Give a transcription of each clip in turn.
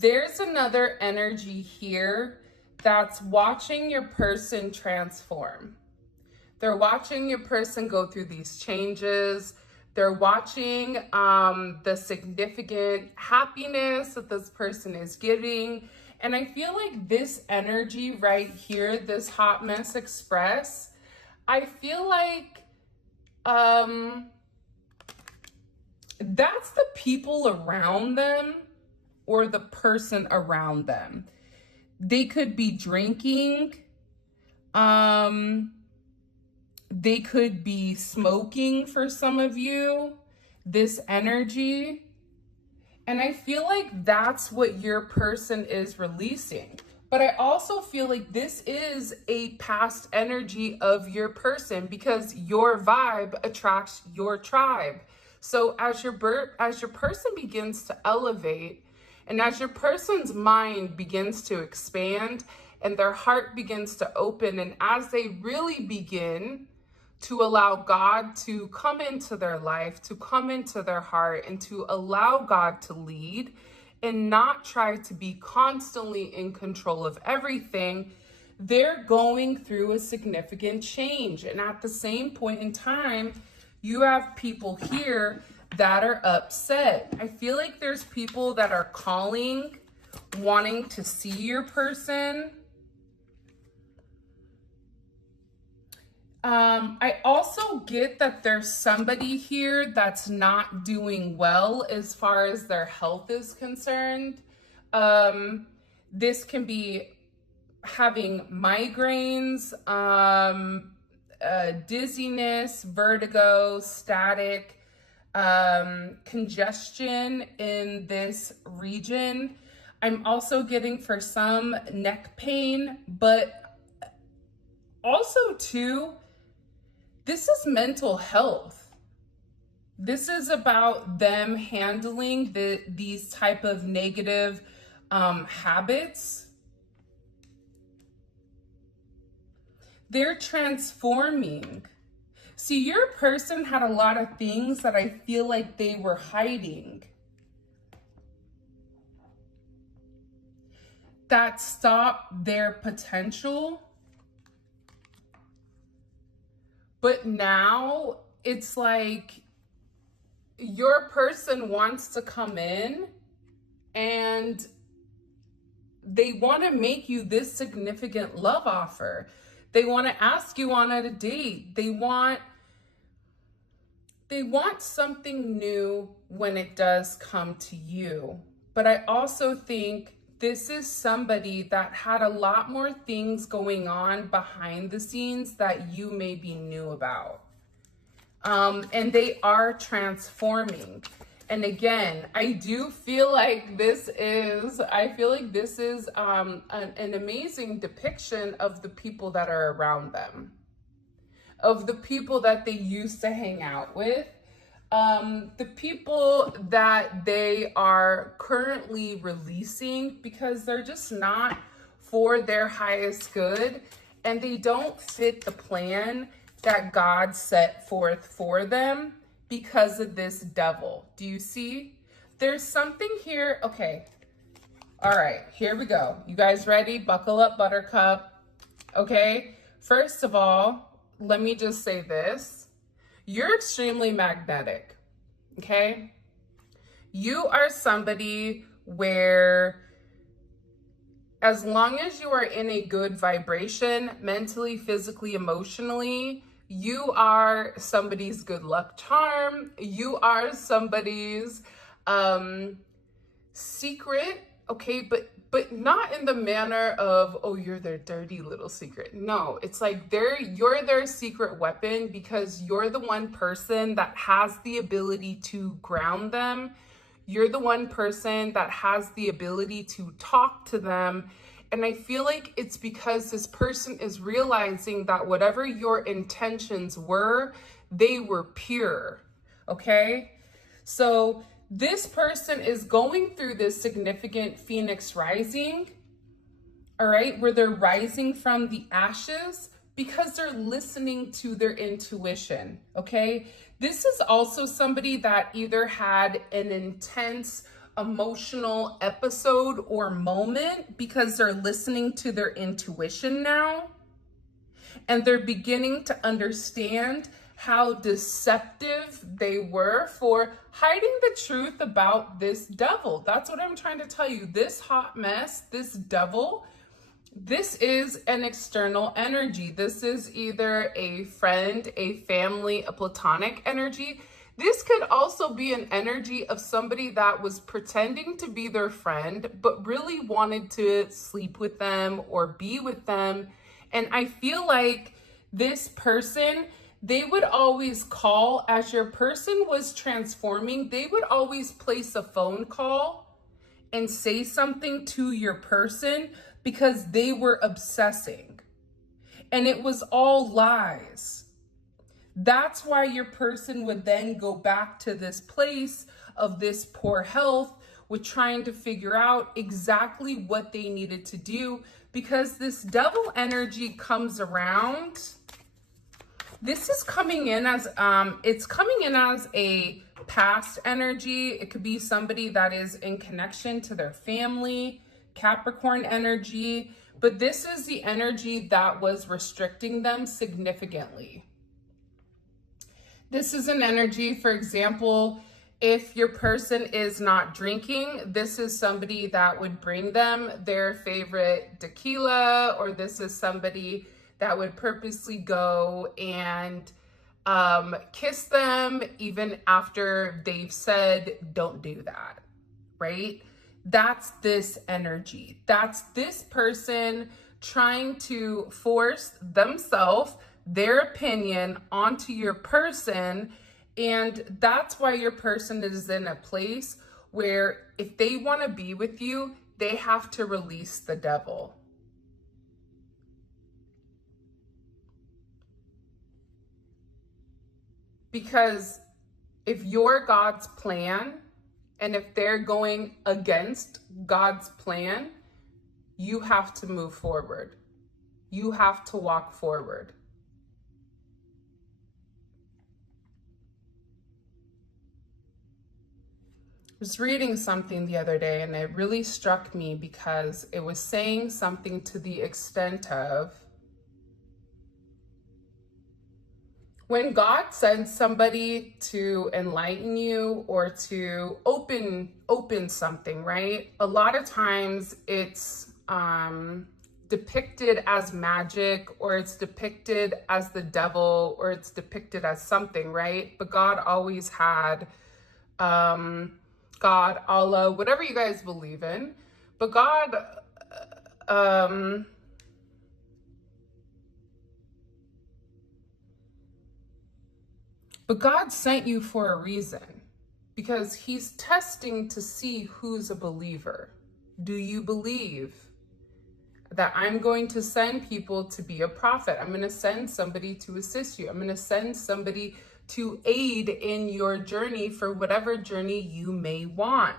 there's another energy here that's watching your person transform. They're watching your person go through these changes. They're watching the significant happiness that this person is giving. And I feel like this energy right here, this Hot Mess Express, I feel like that's the people around them or the person around them. They could be drinking. They could be smoking for some of you, this energy. And I feel like that's what your person is releasing. But I also feel like this is a past energy of your person because your vibe attracts your tribe. So as your person begins to elevate and as your person's mind begins to expand and their heart begins to open, and as they really begin to allow God to come into their life, to come into their heart, and to allow God to lead and not try to be constantly in control of everything, they're going through a significant change. And at the same point in time, you have people here that are upset. I feel like there's people that are calling, wanting to see your person. I also get that there's somebody here that's not doing well as far as their health is concerned. This can be having migraines, dizziness, vertigo, static, congestion in this region. I'm also getting for some neck pain, but also too, this is mental health. This is about them handling these type of negative habits. They're transforming. See, your person had a lot of things that I feel like they were hiding that stopped their potential. But now it's like your person wants to come in and they want to make you this significant love offer. They want to ask you on a date. They want something new when it does come to you. But I also think this is somebody that had a lot more things going on behind the scenes that you maybe knew about. And they are transforming. And again, I do feel like this is an amazing depiction of the people that are around them, of the people that they used to hang out with, the people that they are currently releasing because they're just not for their highest good and they don't fit the plan that God set forth for them because of this devil. Do you see? There's something here. Okay. All right, here we go. You guys ready? Buckle up, Buttercup. Okay. First of all, let me just say this. You're extremely magnetic, okay? You are somebody where as long as you are in a good vibration, mentally, physically, emotionally, you are somebody's good luck charm. You are somebody's secret, okay? But not in the manner of, oh, you're their dirty little secret. No, it's like you're their secret weapon because you're the one person that has the ability to ground them. You're the one person that has the ability to talk to them. And I feel like it's because this person is realizing that whatever your intentions were, they were pure, okay? So this person is going through this significant Phoenix rising, all right, where they're rising from the ashes because they're listening to their intuition, okay? This is also somebody that either had an intense emotional episode or moment because they're listening to their intuition now. And they're beginning to understand how deceptive they were for hiding the truth about this devil. That's what I'm trying to tell you. This hot mess, this devil, this is an external energy. This is either a friend, a family, a platonic energy. This could also be an energy of somebody that was pretending to be their friend, but really wanted to sleep with them or be with them. And I feel like this person, they would always call, as your person was transforming, they would always place a phone call and say something to your person because they were obsessing. And it was all lies. That's why your person would then go back to this place of this poor health with trying to figure out exactly what they needed to do, because this devil energy comes around. This is coming in as, it's coming in as a past energy. It could be somebody that is in connection to their family, Capricorn energy, but this is the energy that was restricting them significantly. This is an energy, for example, if your person is not drinking, this is somebody that would bring them their favorite tequila, or this is somebody that would purposely go and kiss them even after they've said, don't do that, right? That's this energy. That's this person trying to force themselves, their opinion onto your person. And that's why your person is in a place where if they want to be with you, they have to release the devil. Because if you're God's plan, and if they're going against God's plan, you have to move forward. You have to walk forward. I was reading something the other day and it really struck me because it was saying something to the extent of, when God sends somebody to enlighten you or to open something, right? A lot of times it's depicted as magic, or it's depicted as the devil, or it's depicted as something, right? But God always had God, Allah, whatever you guys believe in. But God, but God sent you for a reason, because he's testing to see who's a believer. Do you believe that I'm going to send people to be a prophet? I'm going to send somebody to assist you. I'm going to send somebody to aid in your journey for whatever journey you may want.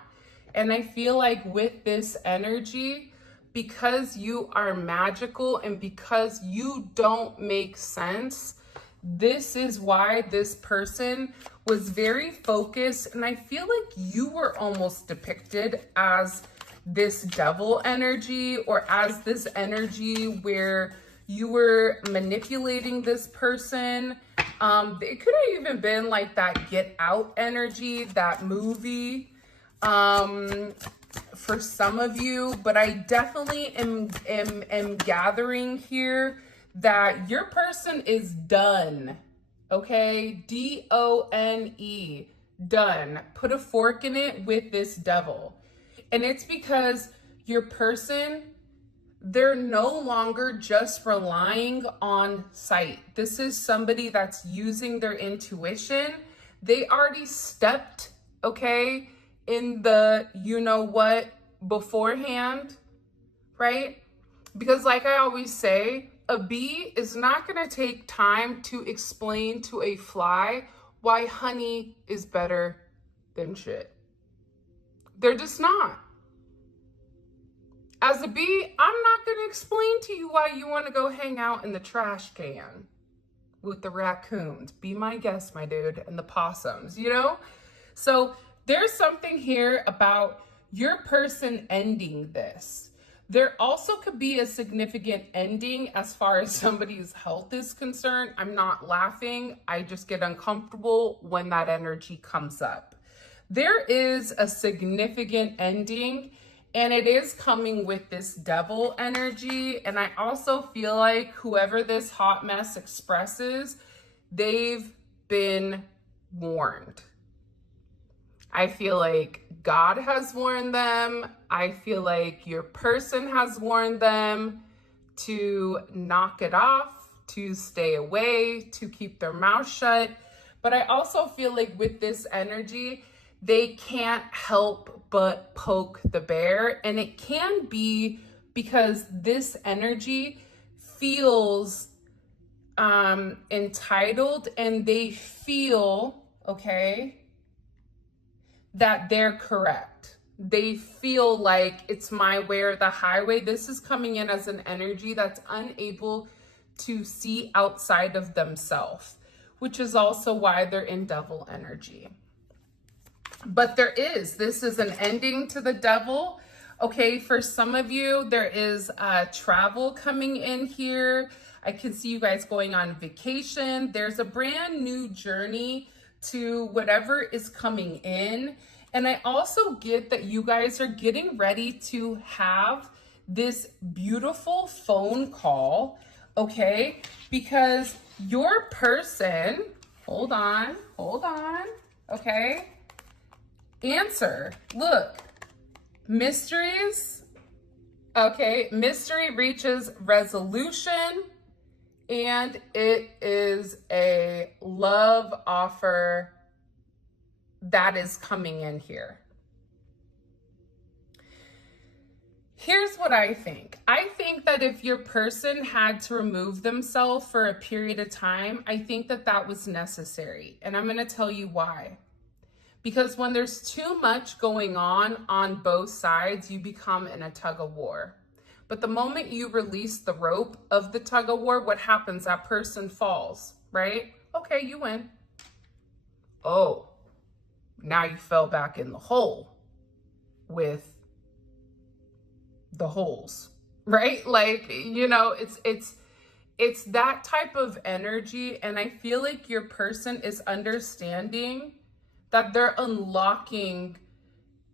And I feel like with this energy, because you are magical and because you don't make sense, this is why this person was very focused. And I feel like you were almost depicted as this devil energy, or as this energy where you were manipulating this person. It could have even been like that Get Out energy, that movie, for some of you. But I definitely am gathering here that your person is done, okay? D-O-N-E, done. Put a fork in it with this devil. And it's because your person, they're no longer just relying on sight. This is somebody that's using their intuition. They already stepped, okay, in the you-know-what beforehand, right? Because like I always say, a bee is not going to take time to explain to a fly why honey is better than shit. They're just not. As a bee, I'm not going to explain to you why you want to go hang out in the trash can with the raccoons. Be my guest, my dude, and the possums, you know? So There's something here about your person ending this. There also could be a significant ending as far as somebody's health is concerned. I'm not laughing. I just get uncomfortable when that energy comes up. There is a significant ending, and it is coming with this devil energy. And I also feel like whoever this hot mess expresses, they've been warned. I feel like God has warned them. I feel like your person has warned them to knock it off, to stay away, to keep their mouth shut. But I also feel like with this energy, they can't help but poke the bear. And it can be because this energy feels entitled, and they feel, okay, that they're correct. They feel like it's my way or the highway. This is coming in as an energy that's unable to see outside of themselves, which is also why they're in devil energy. But this is an ending to the devil. Okay, for some of you, there is travel coming in here. I can see you guys going on vacation. There's a brand new journey to whatever is coming in. And I also get that you guys are getting ready to have this beautiful phone call, okay? Because your person, hold on, okay? Answer, look, mysteries, okay? Mystery reaches resolution, and it is a love offer that is coming in here. Here's what I think. I think that if your person had to remove themselves for a period of time, I think that that was necessary. And I'm going to tell you why. Because when there's too much going on both sides, you become in a tug of war. But the moment you release the rope of the tug of war, what happens? That person falls, right? Okay, you win. Oh, now you fell back in the hole with the holes, right? Like, you know, it's that type of energy. And I feel like your person is understanding that they're unlocking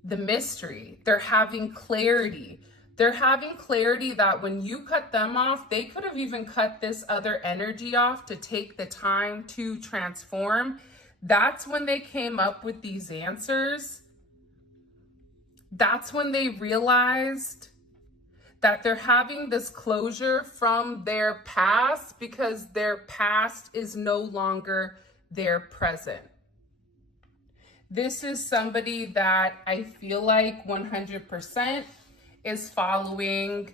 the mystery. They're having clarity. They're having clarity that when you cut them off, they could have even cut this other energy off to take the time to transform. That's when they came up with these answers. That's when they realized that they're having this closure from their past because their past is no longer their present. This is somebody that I feel like 100% is following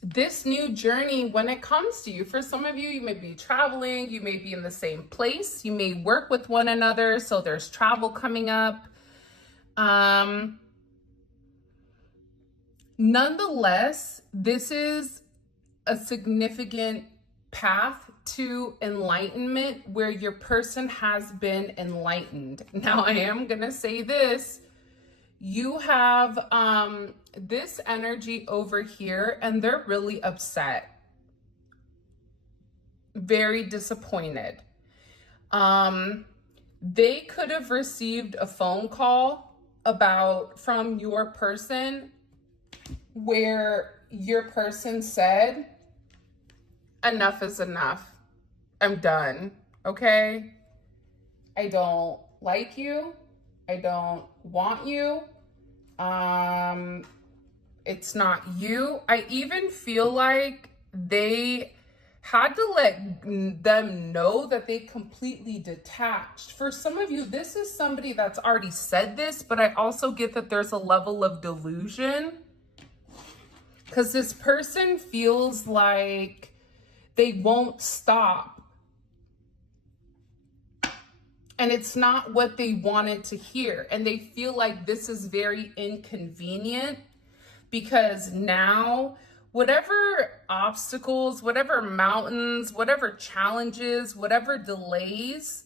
this new journey when it comes to you. For some of you, you may be traveling, you may be in the same place, you may work with one another, so there's travel coming up. Nonetheless, this is a significant path to enlightenment where your person has been enlightened. Now, I am going to say this. You have this energy over here, and they're really upset, very disappointed. They could have received a phone call from your person where your person said, enough is enough. I'm done, okay? I don't like you. I don't want you. It's not you. I even feel like they had to let them know that they completely detached. For some of you, this is somebody that's already said this, but I also get that there's a level of delusion because this person feels like they won't stop. And it's not what they wanted to hear. And they feel like this is very inconvenient because now whatever obstacles, whatever mountains, whatever challenges, whatever delays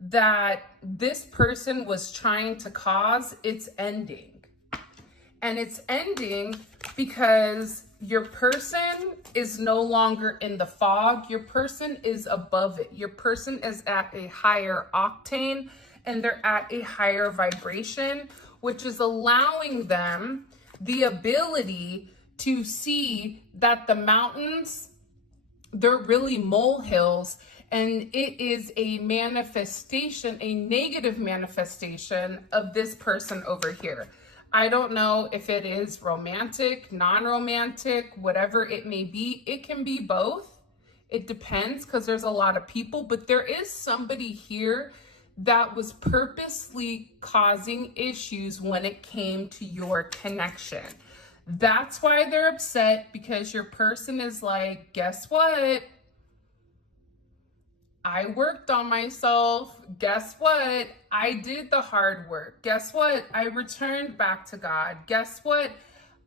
that this person was trying to cause, it's ending. And it's ending because your person is no longer in the fog. Your person is above it. Your person is at a higher octane and they're at a higher vibration, which is allowing them the ability to see that the mountains, they're really molehills, and it is a manifestation, a negative manifestation of this person over here. I don't know if it is romantic, non-romantic, whatever it may be. It can be both. It depends because there's a lot of people, but there is somebody here that was purposely causing issues when it came to your connection. That's why they're upset, because your person is like, guess what? I worked on myself. Guess what? I did the hard work. Guess what? I returned back to God. Guess what?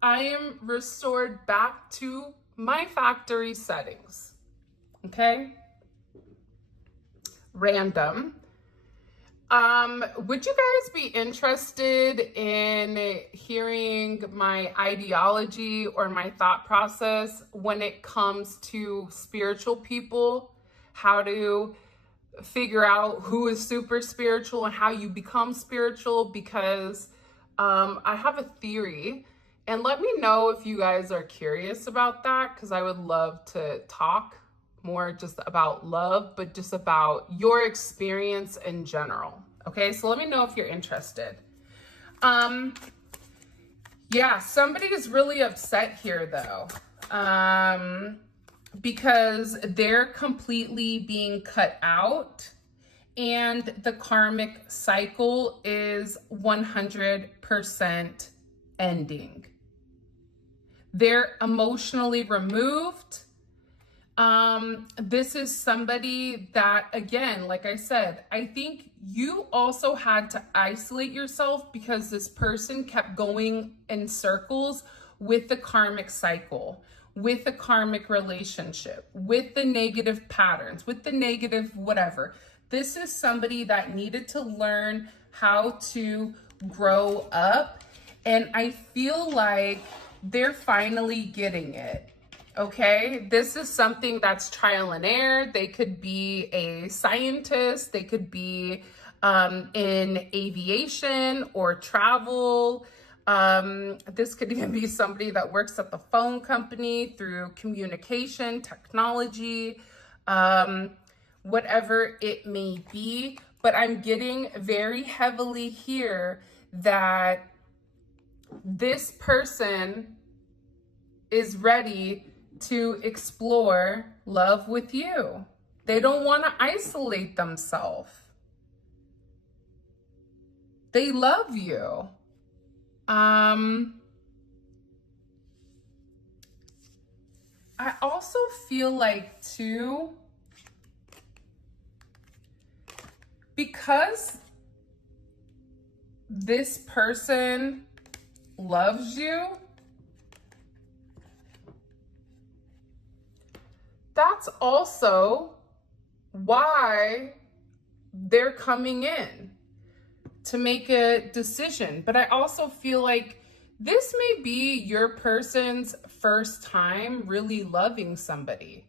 I am restored back to my factory settings. Okay? Random. Would you guys be interested in hearing my ideology or my thought process when it comes to spiritual people? How to figure out who is super spiritual and how you become spiritual? Because I have a theory, and let me know if you guys are curious about that, because I would love to talk more just about love, but just about your experience in general. Okay, so let me know if you're interested. Yeah, somebody is really upset here though. Because they're completely being cut out and the karmic cycle is 100% ending. They're emotionally removed. This is somebody that, again, like I said, I think you also had to isolate yourself because this person kept going in circles with the karmic cycle, with the karmic relationship, with the negative patterns, with the negative whatever. This is somebody that needed to learn how to grow up. And I feel like they're finally getting it. Okay, this is something that's trial and error. They could be a scientist. They could be in aviation or travel. This could even be somebody that works at the phone company through communication, technology, whatever it may be. But I'm getting very heavily here that this person is ready to explore love with you. They don't want to isolate themselves. They love you. I also feel like too, because this person loves you, that's also why they're coming in to make a decision. But I also feel like this may be your person's first time really loving somebody.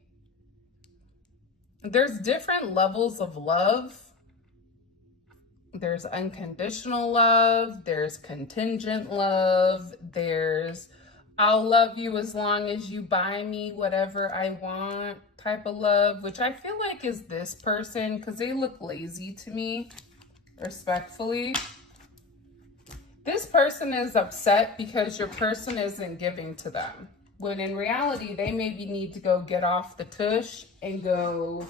There's different levels of love. There's unconditional love, there's contingent love, there's I'll love you as long as you buy me whatever I want type of love, which I feel like is this person because they look lazy to me, respectfully. This person is upset because your person isn't giving to them, when in reality, they maybe need to go get off the tush and go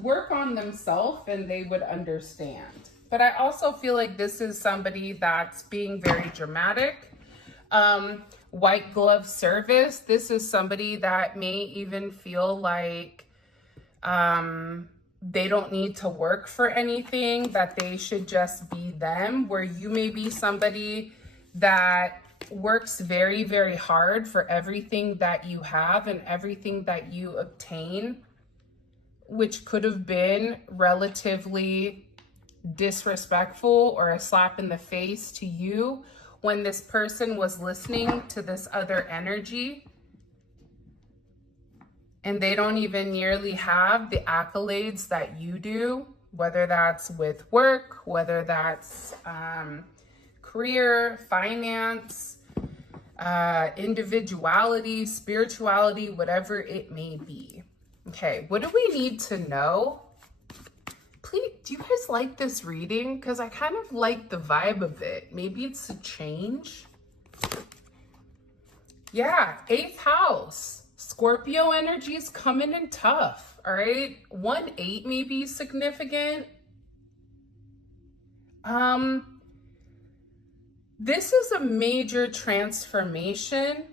work on themselves, and they would understand. But I also feel like this is somebody that's being very dramatic. White glove service. This is somebody that may even feel like they don't need to work for anything, that they should just be them, where you may be somebody that works very, very hard for everything that you have and everything that you obtain, which could have been relatively disrespectful or a slap in the face to you when this person was listening to this other energy, and they don't even nearly have the accolades that you do, whether that's with work, whether that's career, finance, individuality, spirituality, whatever it may be. Okay, what do we need to know? Please, do you guys like this reading? Because I kind of like the vibe of it. Maybe it's a change. Yeah, 8th house. Scorpio energy is coming in tough, all right? 1-8 may be significant. This is a major transformation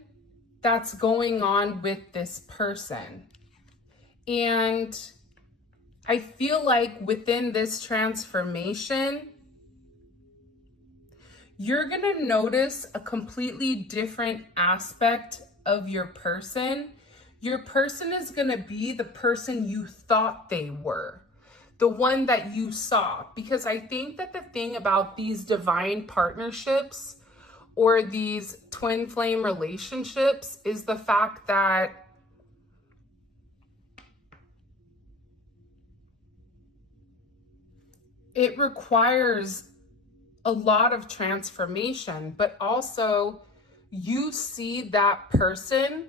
that's going on with this person. And I feel like within this transformation, you're going to notice a completely different aspect of your person. Your person is going to be the person you thought they were, the one that you saw. Because I think that the thing about these divine partnerships or these twin flame relationships is the fact that it requires a lot of transformation, but also you see that person,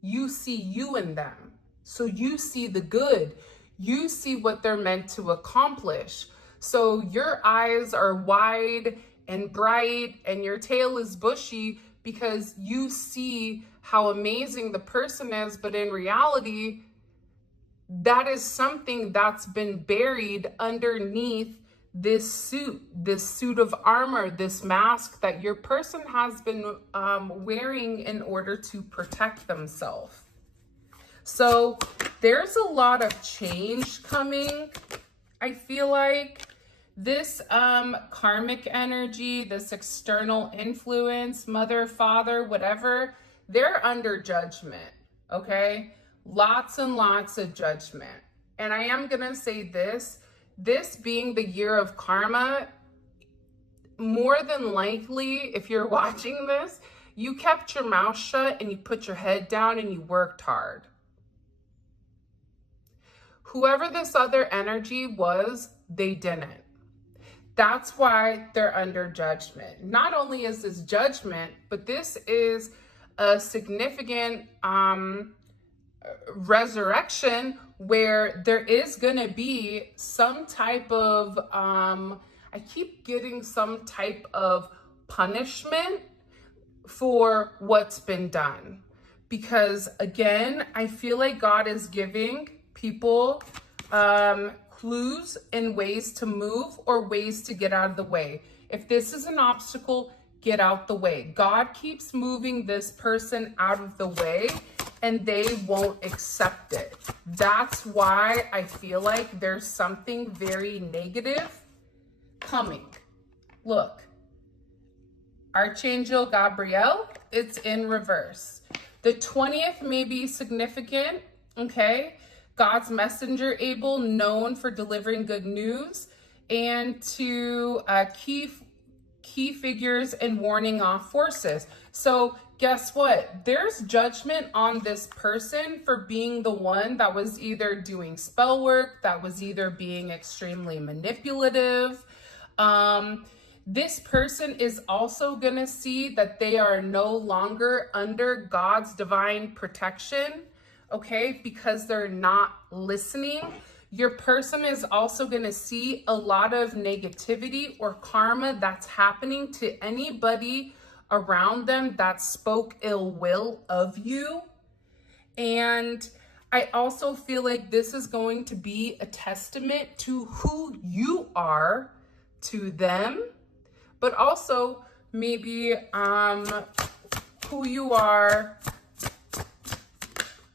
you see you in them. So you see the good, you see what they're meant to accomplish. So your eyes are wide and bright and your tail is bushy because you see how amazing the person is, but in reality, that is something that's been buried underneath this suit of armor, this mask that your person has been wearing in order to protect themselves. So there's a lot of change coming. I feel like this karmic energy, this external influence, mother, father, whatever, they're under judgment, okay? Lots and lots of judgment. And I am gonna say this being the year of karma, more than likely, if you're watching this, you kept your mouth shut and you put your head down and you worked hard. Whoever this other energy was, they didn't. That's why they're under judgment. Not only is this judgment, but this is a significant resurrection where there is going to be some type of, I keep getting some type of punishment for what's been done. Because again, I feel like God is giving people clues and ways to move or ways to get out of the way. If this is an obstacle, get out the way. God keeps moving this person out of the way and they won't accept it. That's why I feel like there's something very negative coming. Look, Archangel Gabriel, it's in reverse. The 20th may be significant, okay? God's messenger Abel, known for delivering good news and to key figures and warning off forces. So guess what? There's judgment on this person for being the one that was either doing spell work, that was either being extremely manipulative. This person is also going to see that they are no longer under God's divine protection, okay, because they're not listening. Your person is also going to see a lot of negativity or karma that's happening to anybody around them that spoke ill will of you. And I also feel like this is going to be a testament to who you are to them, but also maybe who you are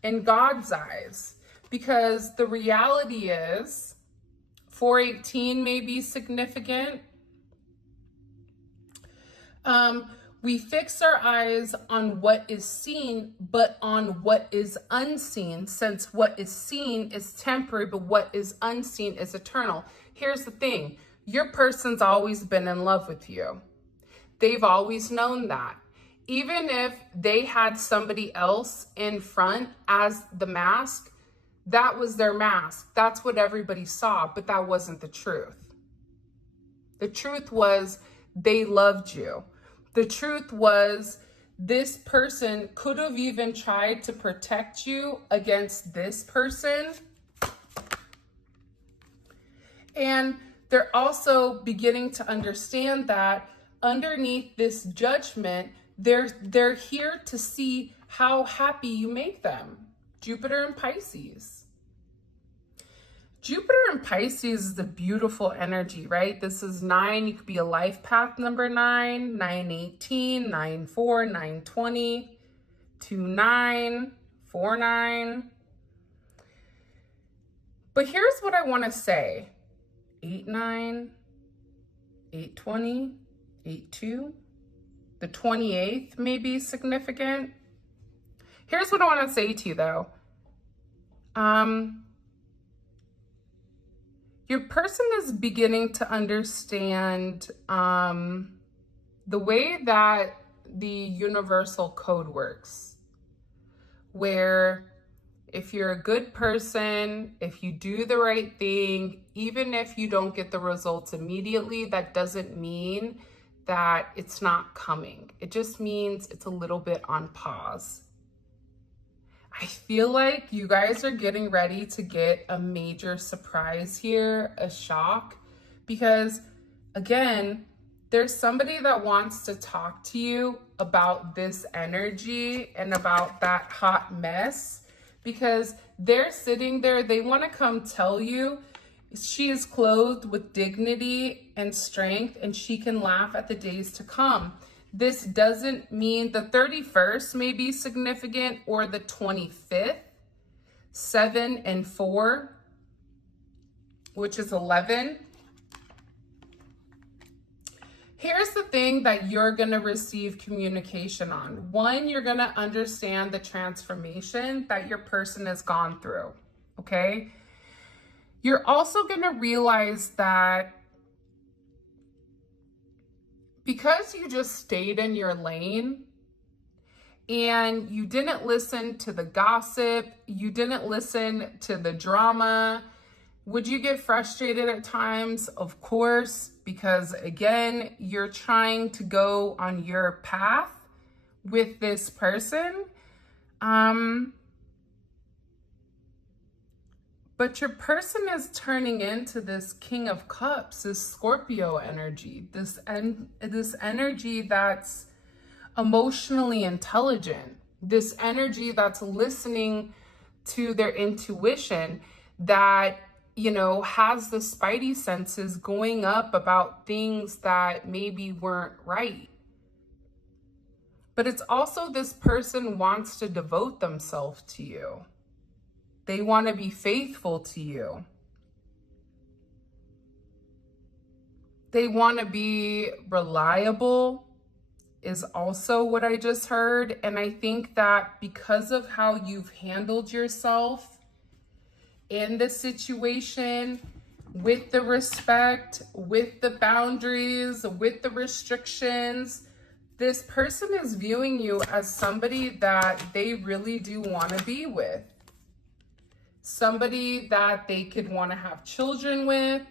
in God's eyes. Because the reality is 418 may be significant. we fix our eyes on what is seen, but on what is unseen, since what is seen is temporary, but what is unseen is eternal. Here's the thing. Your person's always been in love with you. They've always known that. Even if they had somebody else in front as the mask, that was their mask. That's what everybody saw, but that wasn't the truth. The truth was they loved you. The truth was this person could have even tried to protect you against this person. And they're also beginning to understand that underneath this judgment, they're here to see how happy you make them. Jupiter and Pisces. Jupiter and Pisces is a beautiful energy, right? This is 9. You could be a life path number 9, 918, 94, 920, 29, 49. But here's what I want to say. 89, 820, 82. The 28th may be significant. Here's what I want to say to you though. Your person is beginning to understand the way that the universal code works, where if you're a good person, if you do the right thing, even if you don't get the results immediately, that doesn't mean that it's not coming. It just means it's a little bit on pause. I feel like you guys are getting ready to get a major surprise here, a shock, because again, there's somebody that wants to talk to you about this energy and about that hot mess, because they're sitting there, they want to come tell you she is clothed with dignity and strength and she can laugh at the days to come. This doesn't mean the 31st may be significant or the 25th, 7 and 4, which is 11. Here's the thing that you're going to receive communication on. One, you're going to understand the transformation that your person has gone through, okay? You're also going to realize that because you just stayed in your lane and you didn't listen to the gossip, you didn't listen to the drama, would you get frustrated at times? Of course, because again, you're trying to go on your path with this person. But your person is turning into this King of Cups, this Scorpio energy, this energy that's emotionally intelligent, this energy that's listening to their intuition, that, you know, has the spidey senses going up about things that maybe weren't right. But it's also this person wants to devote themselves to you. They want to be faithful to you. They want to be reliable is also what I just heard. And I think that because of how you've handled yourself in the situation, with the respect, with the boundaries, with the restrictions, this person is viewing you as somebody that they really do want to be with. Somebody that they could want to have children with,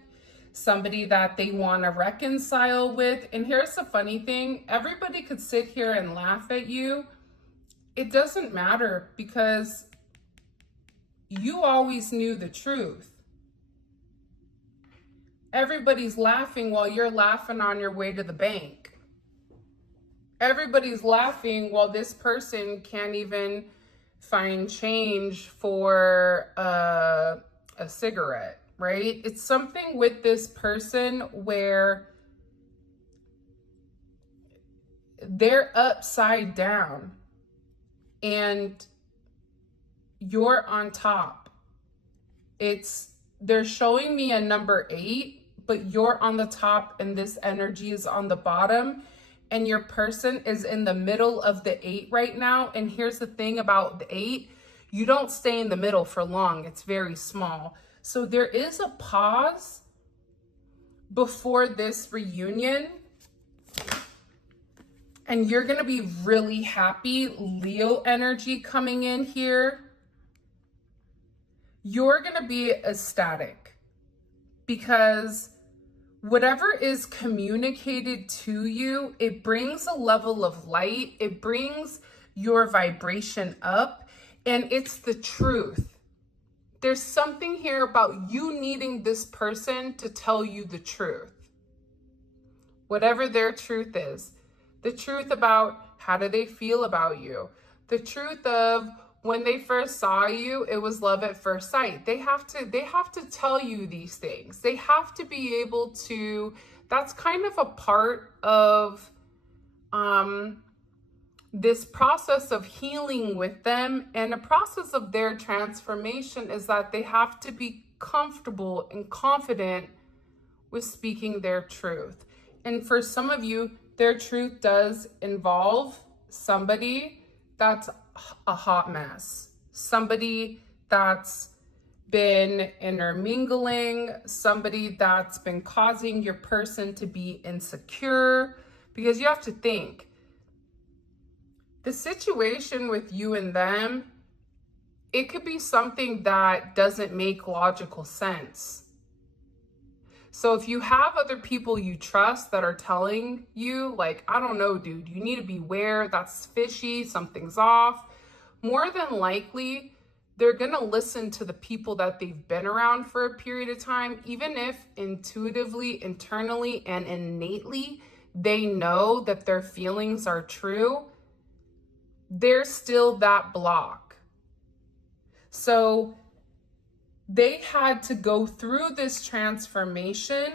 somebody that they want to reconcile with. And here's the funny thing, everybody could sit here and laugh at you. It doesn't matter, because you always knew the truth. Everybody's laughing while you're laughing on your way to the bank. Everybody's laughing while this person can't even find change for a cigarette, right? It's something with this person where they're upside down and you're on top. They're showing me a number 8, but you're on the top and this energy is on the bottom. and your person is in the middle of the 8 right now. And here's the thing about the 8, you don't stay in the middle for long. It's very small. So there is a pause before this reunion, and you're going to be really happy. Leo energy coming in here. You're going to be ecstatic because whatever is communicated to you, it brings a level of light. It brings your vibration up, and it's the truth. There's something here about you needing this person to tell you the truth. Whatever their truth is. The truth about how do they feel about you. The truth of when they first saw you, it was love at first sight. They have to tell you these things. They have to be able to, that's kind of a part of this process of healing with them, and a process of their transformation is that they have to be comfortable and confident with speaking their truth. And for some of you, their truth does involve somebody that's a hot mess, somebody that's been intermingling, somebody that's been causing your person to be insecure. Because you have to think, the situation with you and them, it could be something that doesn't make logical sense. So if you have other people you trust that are telling you, like, I don't know, dude, you need to beware, that's fishy, something's off, more than likely, they're gonna listen to the people that they've been around for a period of time, even if intuitively, internally, and innately, they know that their feelings are true, there's still that block. So they had to go through this transformation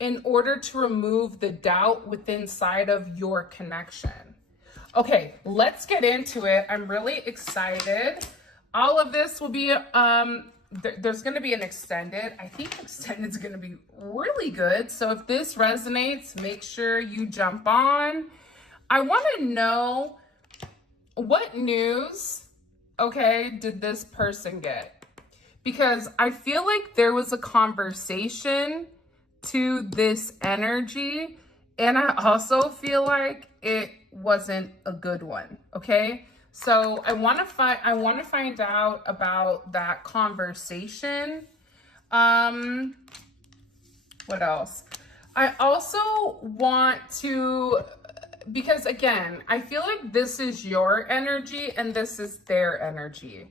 in order to remove the doubt within inside of your connection. Okay, let's get into it. I'm really excited. All of this will be, there's going to be an extended. I think extended is going to be really good. So if this resonates, make sure you jump on. I want to know what news, okay, did this person get? Because I feel like there was a conversation to this energy, and I also feel like it wasn't a good one, okay? So I want to find out about that conversation. What else? I also want to, because again, I feel like this is your energy and this is their energy.